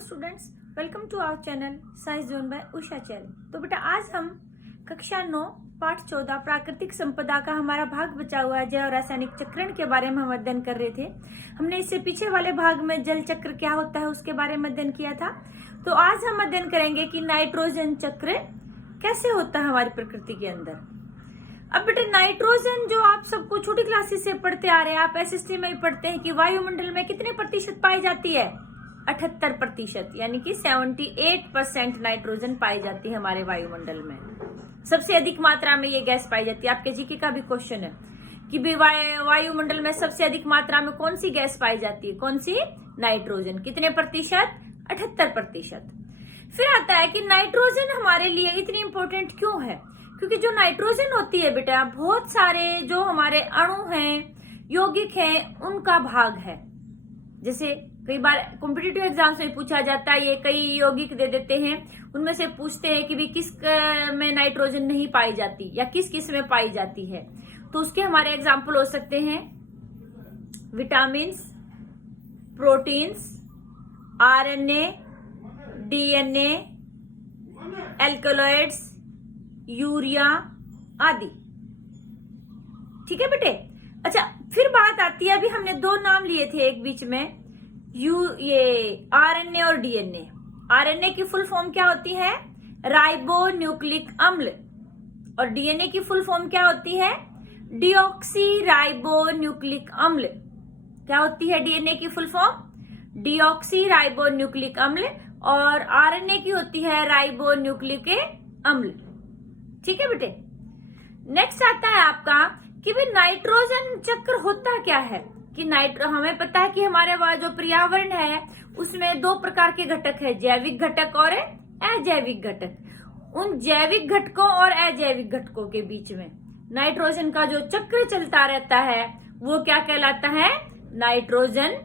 Students, welcome to our channel science zone by Usha Chail. तो बेटा आज हम कक्षा 9 पाठ 14 प्राकृतिक संपदा का हमारा भाग बचा हुआ है जैव रासायनिक चक्रण के बारे में हम अध्ययन कर रहे थे। हमने इससे पीछे वाले भाग में जल चक्र क्या होता है उसके बारे में अध्ययन किया था। तो आज हम अध्ययन करेंगे कि नाइट्रोजन चक्र कैसे होता है हमारी प्रकृति के अंदर। अब बेटे नाइट्रोजन जो आप सबको छोटी क्लासेस से पढ़ते आ रहे हैं, आप एसएसटी में भी पढ़ते हैं कि वायुमंडल में कितने प्रतिशत पाई जाती है, 78%, यानी कि 78% नाइट्रोजन पाई जाती है हमारे वायुमंडल में। सबसे अधिक मात्रा में ये गैस पाई जाती है। आपके जीके का भी क्वेश्चन है कि वायुमंडल में सबसे अधिक मात्रा में कौन सी गैस पाई जाती है, कौन सी, नाइट्रोजन। कितने प्रतिशत, 78%। फिर आता है कि नाइट्रोजन हमारे लिए इतनी इंपॉर्टेंट क्यों है, क्योंकि जो नाइट्रोजन होती है बेटा, बहुत सारे जो हमारे अणु हैं, यौगिक हैं, उनका भाग है। जैसे कई बार कॉम्पिटिटिव एग्जाम्स में पूछा जाता है, ये कई यौगिक दे देते हैं, उनमें से पूछते हैं कि भी किस में नाइट्रोजन नहीं पाई जाती या किस किस में पाई जाती है। तो उसके हमारे एग्जाम्पल हो सकते हैं vitamins, proteins, RNA, DNA, alkaloids, urea आदि। ठीक है बेटे। अच्छा, फिर बात आती है, अभी हमने दो नाम लिए थे एक बीच में, ये आरएनए और डीएनए। आरएनए की फुल फॉर्म क्या होती है, राइबो न्यूक्लिक अम्ल, और डीएनए की फुल फॉर्म क्या होती है, डीऑक्सी राइबो न्यूक्लिक अम्ल। क्या होती है डीएनए की full form, deoxy ribo nucleic अम्ल, और आरएनए की होती है राइबो न्यूक्लिक अम्ल। ठीक है बेटे। नेक्स्ट आता है आपका कि भाई नाइट्रोजन चक्र होता क्या है, कि हमें पता है कि हमारे जो पर्यावरण है उसमें दो प्रकार के घटक है, जैविक घटक और अजैविक घटक। उन जैविक घटकों और अजैविक घटकों के बीच में नाइट्रोजन का जो चक्र चलता रहता है वो क्या कहलाता है, नाइट्रोजन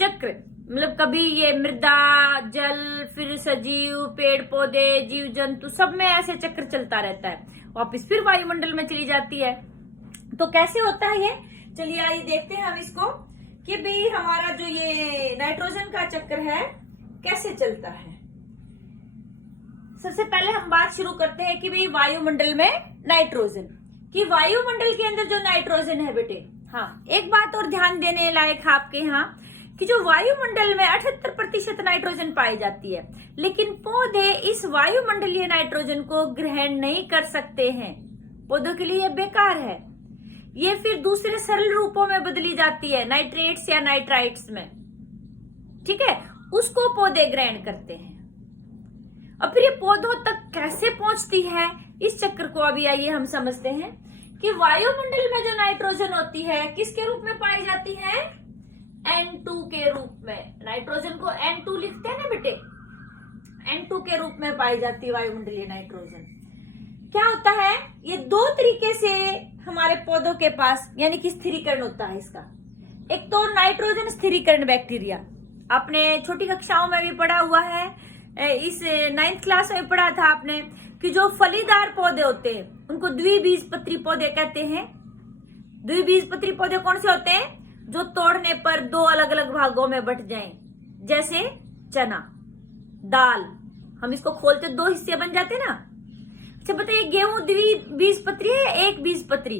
चक्र। मतलब कभी ये मृदा, जल, फिर सजीव, पेड़ पौधे, जीव जंतु, सब में ऐसे चक्र चलता रहता है, वापिस फिर वायुमंडल में चली जाती है। तो कैसे होता है ये, चलिए आइए देखते हैं हम इसको कि भाई हमारा जो ये नाइट्रोजन का चक्र है कैसे चलता है। सबसे पहले हम बात शुरू करते हैं कि भाई वायुमंडल में नाइट्रोजन, कि वायुमंडल के अंदर जो नाइट्रोजन है बेटे, हाँ एक बात और ध्यान देने लायक आपके यहाँ कि जो वायुमंडल में 78% नाइट्रोजन पाई जाती है, लेकिन पौधे इस वायुमंडलीय नाइट्रोजन को ग्रहण नहीं कर सकते हैं। पौधों के लिए यह बेकार है, ये फिर दूसरे सरल रूपों में बदली जाती है, नाइट्रेट्स या नाइट्राइट्स में। ठीक है, उसको पौधे ग्रहण करते हैं। अब फिर ये पौधों तक कैसे पहुंचती है, इस चक्र को अभी आइए हम समझते हैं कि वायुमंडल में जो नाइट्रोजन होती है किसके रूप में पाई जाती है, N2 के रूप में। नाइट्रोजन को N2 लिखते हैं ना बेटे, N2 के रूप में पाई जाती है वायुमंडलीय नाइट्रोजन। क्या होता है, ये दो तरीके से हमारे पौधों के पास यानी कि स्थिरीकरण होता है इसका। एक तो नाइट्रोजन स्थिरीकरण बैक्टीरिया, आपने छोटी कक्षाओं में भी पढ़ा हुआ है, इस 9th क्लास में पढ़ा था आपने कि जो फलीदार पौधे होते हैं उनको द्विबीजपत्री पौधे कहते हैं। द्विबीजपत्री पौधे कौन से होते हैं, जो तोड़ने पर दो अलग अलग भागों में बट जाएं, जैसे चना, दाल, हम इसको खोलते दो हिस्से बन जाते ना। अच्छा बताइए, गेहूं द्विबीजपत्री है या एक बीजपत्री,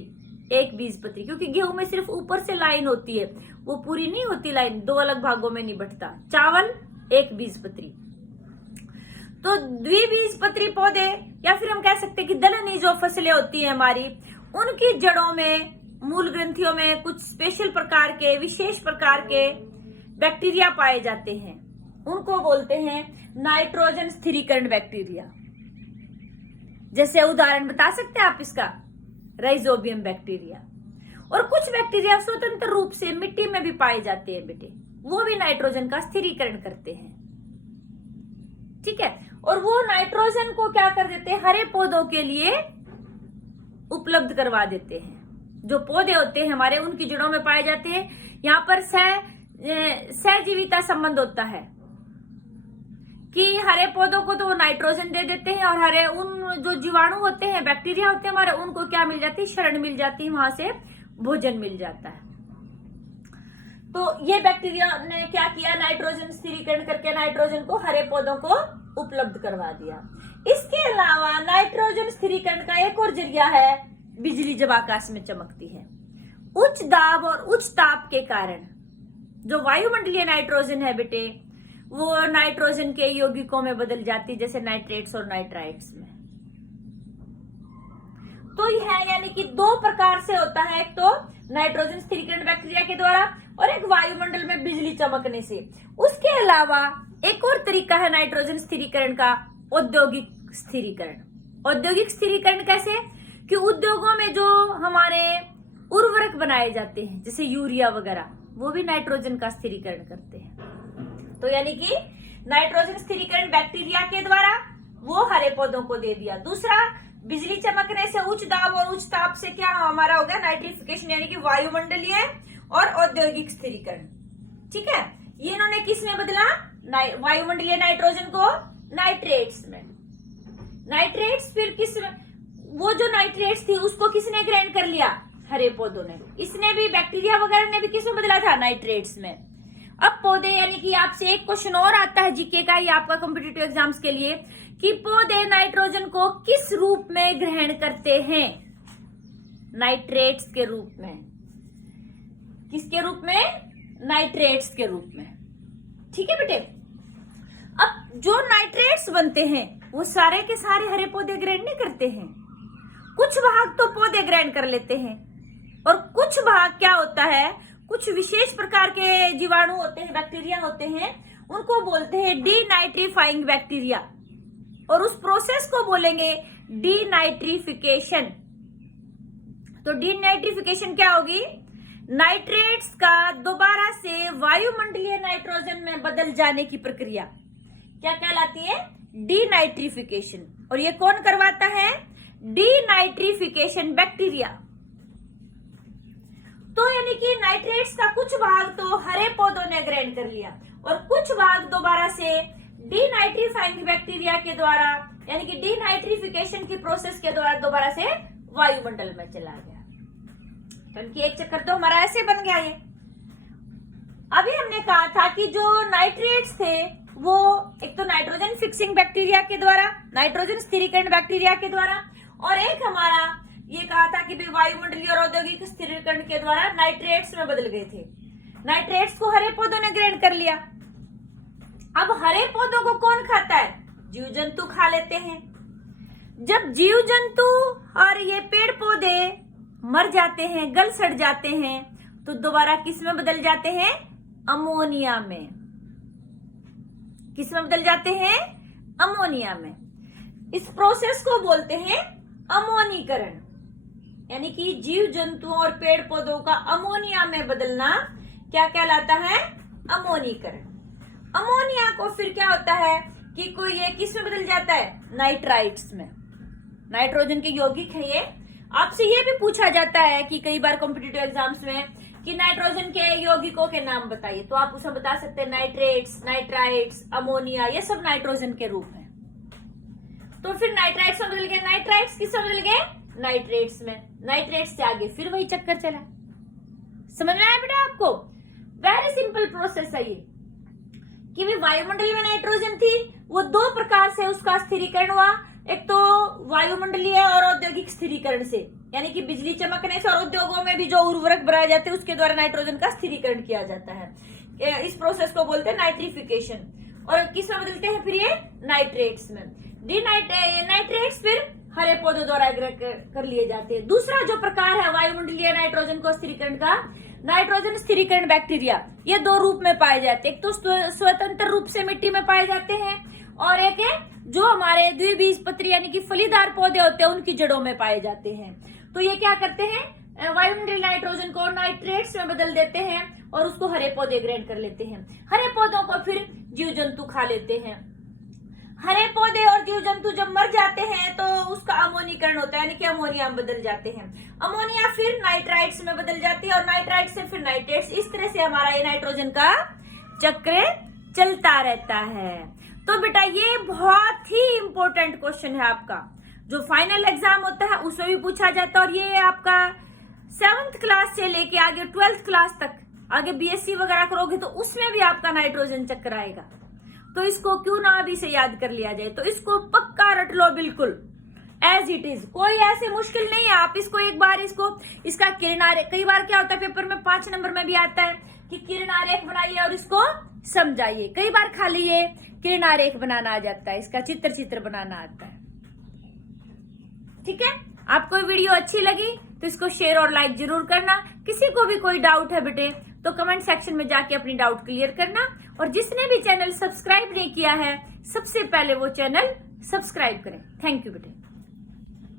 एक बीजपत्री, क्योंकि गेहूं में सिर्फ ऊपर से लाइन होती है, वो पूरी नहीं होती लाइन, दो अलग भागों में नहीं बटता। चावल एक बीजपत्री। तो द्विबीजपत्री पौधे, या फिर हम कह सकते हैं कि दलहनी जो फसलें होती है हमारी, उनकी जड़ों में, मूल ग्रंथियों में कुछ स्पेशल प्रकार के, विशेष प्रकार के बैक्टीरिया पाए जाते हैं, उनको बोलते हैं नाइट्रोजन स्थिरीकरण बैक्टीरिया। जैसे उदाहरण बता सकते हैं आप इसका, राइजोबियम बैक्टीरिया। और कुछ बैक्टीरिया स्वतंत्र रूप से मिट्टी में भी पाए जाते हैं बेटे, वो भी नाइट्रोजन का स्थिरीकरण करते हैं। ठीक है, और वो नाइट्रोजन को क्या कर देते हैं, हरे पौधों के लिए उपलब्ध करवा देते हैं। जो पौधे होते हैं हमारे, उनकी जड़ों में पाए जाते हैं। यहाँ पर सहजीविता संबंध होता है कि हरे पौधों को तो वो नाइट्रोजन दे देते हैं, और हरे उन जो जीवाणु होते हैं, बैक्टीरिया होते हैं हमारे, उनको क्या मिल जाती है, शरण मिल जाती है, वहां से भोजन मिल जाता है। तो ये बैक्टीरिया ने क्या किया, नाइट्रोजन स्थिरीकरण करके नाइट्रोजन को हरे पौधों को उपलब्ध करवा दिया। इसके अलावा नाइट्रोजन स्थिरीकरण का एक और जरिया है बिजली, जब आकाश में चमकती है। उच्च दाब और उच्च ताप के कारण जो वायुमंडलीय नाइट्रोजन है बेटे, वो नाइट्रोजन के यौगिकों में बदल जाती, जैसे नाइट्रेट्स और नाइट्राइट्स में। तो यह यानी कि दो प्रकार से होता है, एक तो नाइट्रोजन स्थिरीकरण बैक्टीरिया के द्वारा और एक वायुमंडल में बिजली चमकने से। उसके अलावा एक और तरीका है नाइट्रोजन स्थिरीकरण का, औद्योगिक स्थिरीकरण। औद्योगिक स्थिरीकरण कैसे, कि उद्योगों में जो हमारे उर्वरक बनाए जाते हैं जैसे यूरिया वगैरह, वो भी नाइट्रोजन का स्थिरीकरण करते हैं। तो यानी कि नाइट्रोजन स्थिरीकरण बैक्टीरिया के द्वारा वो हरे पौधों को दे दिया। दूसरा, बिजली चमकने से उच्च दाब और उच्च ताप से क्या हमारा हो गया, नाइट्रिफिकेशन, यानी कि वायुमंडलीय और औद्योगिक स्थिरीकरण। ठीक है, ये इन्होंने किस में बदला, वायुमंडलीय नाइट्रोजन को नाइट्रेट्स में। नाइट्रेट्स फिर किस, वो जो नाइट्रेट्स थी उसको किसने ग्रहण कर लिया, हरे पौधों ने। इसने भी, बैक्टीरिया वगैरह ने भी किस में बदला था, नाइट्रेट्स में। अब पौधे, यानी कि आपसे एक क्वेश्चन और आता है जीके का, ये आपका कॉम्पिटिटिव एग्जाम्स के लिए, कि पौधे नाइट्रोजन को किस रूप में ग्रहण करते हैं, नाइट्रेट्स के रूप में। किसके रूप में, नाइट्रेट्स के रूप में। ठीक है बेटे, अब जो नाइट्रेट्स बनते हैं वो सारे के सारे हरे पौधे ग्रहण नहीं करते हैं। कुछ भाग तो पौधे ग्रहण कर लेते हैं और कुछ भाग क्या होता है, कुछ विशेष प्रकार के जीवाणु होते हैं, बैक्टीरिया होते हैं, उनको बोलते हैं डीनाइट्रीफाइंग बैक्टीरिया, और उस प्रोसेस को बोलेंगे डीनाइट्रिफिकेशन। तो डीनाइट्रिफिकेशन क्या होगी, नाइट्रेट्स का दोबारा से वायुमंडलीय नाइट्रोजन में बदल जाने की प्रक्रिया क्या कहलाती है, डीनाइट्रिफिकेशन। और ये कौन करवाता है, डीनाइट्रिफिकेशन बैक्टीरिया। तो यानी कि नाइट्रेट्स का कुछ भाग तो हरे पौधों ने ग्रहण कर लिया और कुछ भाग दोबारा से डीनाइट्रीफाइंग बैक्टीरिया के द्वारा, यानी कि डीनाइट्रिफिकेशन की प्रोसेस के द्वारा दोबारा से वायुमंडल में चला गया। तो इनकी एक चक्कर तो हमारा ऐसे बन गया। ये अभी हमने कहा था कि जो नाइट्रेट्स थे वो एक तो नाइट्रोजन फिक्सिंग बैक्टीरिया के द्वारा, नाइट्रोजन स्थिरीकरण बैक्टीरिया के द्वारा, और एक हमारा ये कहा था कि वायुमंडलीय और औद्योगिक स्थिरीकरण के द्वारा नाइट्रेट्स में बदल गए थे। नाइट्रेट्स को हरे पौधों ने ग्रहण कर लिया। अब हरे पौधों को कौन खाता है, जीव जंतु खा लेते हैं। जब जीव जंतु और ये पेड़ पौधे मर जाते हैं, गल सड़ जाते हैं, तो दोबारा किस में बदल जाते हैं, अमोनिया में। किस में बदल जाते हैं, अमोनिया में। इस प्रोसेस को बोलते हैं अमोनीकरण, यानी कि जीव जंतुओं और पेड़ पौधों का अमोनिया में बदलना क्या कहलाता है, अमोनीकरण। अमोनिया को फिर क्या होता है कि कोई ये किस में बदल जाता है, नाइट्राइट्स में। नाइट्रोजन के यौगिक है ये। आपसे ये भी पूछा जाता है कि कई बार कॉम्पिटिटिव एग्जाम्स में कि नाइट्रोजन के यौगिकों के नाम बताइए, तो आप उसे बता सकते हैं नाइट्रेट्स, नाइट्राइट्स, अमोनिया, ये सब नाइट्रोजन के रूप हैं। तो फिर नाइट्राइट्स में बदल गए, नाइट्राइट्स किस में बदल गए, नाइट्रेट्स में। नाइट्रेट्स से आगे फिर वही चक्कर चला। समझ में आया बेटा आपको, वेरी सिंपल प्रोसेस है ये, कि भी वायुमंडल में नाइट्रोजन थी, वो दो प्रकार से उसका स्थिरीकरण हुआ। एक तो वायुमंडलीय और औद्योगिक स्थिरीकरण से, यानी कि बिजली चमकने से, और उद्योगों में भी जो उर्वरक बनाए जाते हैं उसके द्वारा नाइट्रोजन का स्थिरीकरण किया जाता है। इस प्रोसेस को बोलते हैं नाइट्रिफिकेशन। और किस में बदलते हैं फिर ये, नाइट्रेट्स में। नाइट्रेट्स फिर हरे पौधों द्वारा कर लिए जाते हैं। दूसरा जो प्रकार है वायुमंडलीय नाइट्रोजन को स्थिरीकरण का, नाइट्रोजन स्थिरीकरण बैक्टीरिया, ये दो रूप में पाए जाते हैं। एक तो स्वतंत्र रूप से मिट्टी में पाए जाते हैं, और एक है जो हमारे द्विबीजपत्री यानी कि फलीदार पौधे होते हैं उनकी जड़ों में पाए जाते हैं। तो ये क्या करते हैं, वायुमंडलीय नाइट्रोजन को नाइट्रेट्स में बदल देते हैं और उसको हरे पौधे ग्रहण कर लेते हैं। हरे पौधों को फिर जीव जंतु खा लेते हैं। हरे पौधे और जीव जंतु जब मर जाते हैं तो उसका अमोनीकरण होता है, यानी कि अमोनिया में बदल जाते हैं। अमोनिया फिर नाइट्राइट्स में बदल जाती है और नाइट्राइट से फिर नाइट्रेट्स। इस तरह से हमारा ये नाइट्रोजन का चक्र चलता रहता है। तो बेटा ये बहुत ही इंपॉर्टेंट क्वेश्चन है आपका, जो फाइनल एग्जाम होता है उसमें भी पूछा जाता है, और ये आपका 7th क्लास से लेके आगे 12th क्लास तक आगे बीएससी वगैरह करोगे तो उसमें भी आपका नाइट्रोजन चक्र आएगा। तो इसको क्यों ना अभी से याद कर लिया जाए। तो इसको पक्का रट लो बिल्कुल एज इट इज, कोई ऐसे मुश्किल नहीं है। आप इसको एक बार इसका किरणारेख, कई बार क्या होता है पेपर में 5 नंबर में भी आता है कि किरणारेख बनाइए और इसको समझाइए। कई बार खाली ये किरणारेख बनाना आ जाता है, इसका चित्र बनाना आता है। ठीक है, आपको वीडियो अच्छी लगी तो इसको शेयर और लाइक जरूर करना। किसी को भी कोई डाउट है बेटे तो कमेंट सेक्शन में जाके अपनी डाउट क्लियर करना। और जिसने भी चैनल सब्सक्राइब नहीं किया है सबसे पहले वो चैनल सब्सक्राइब करें। थैंक यू बेटे।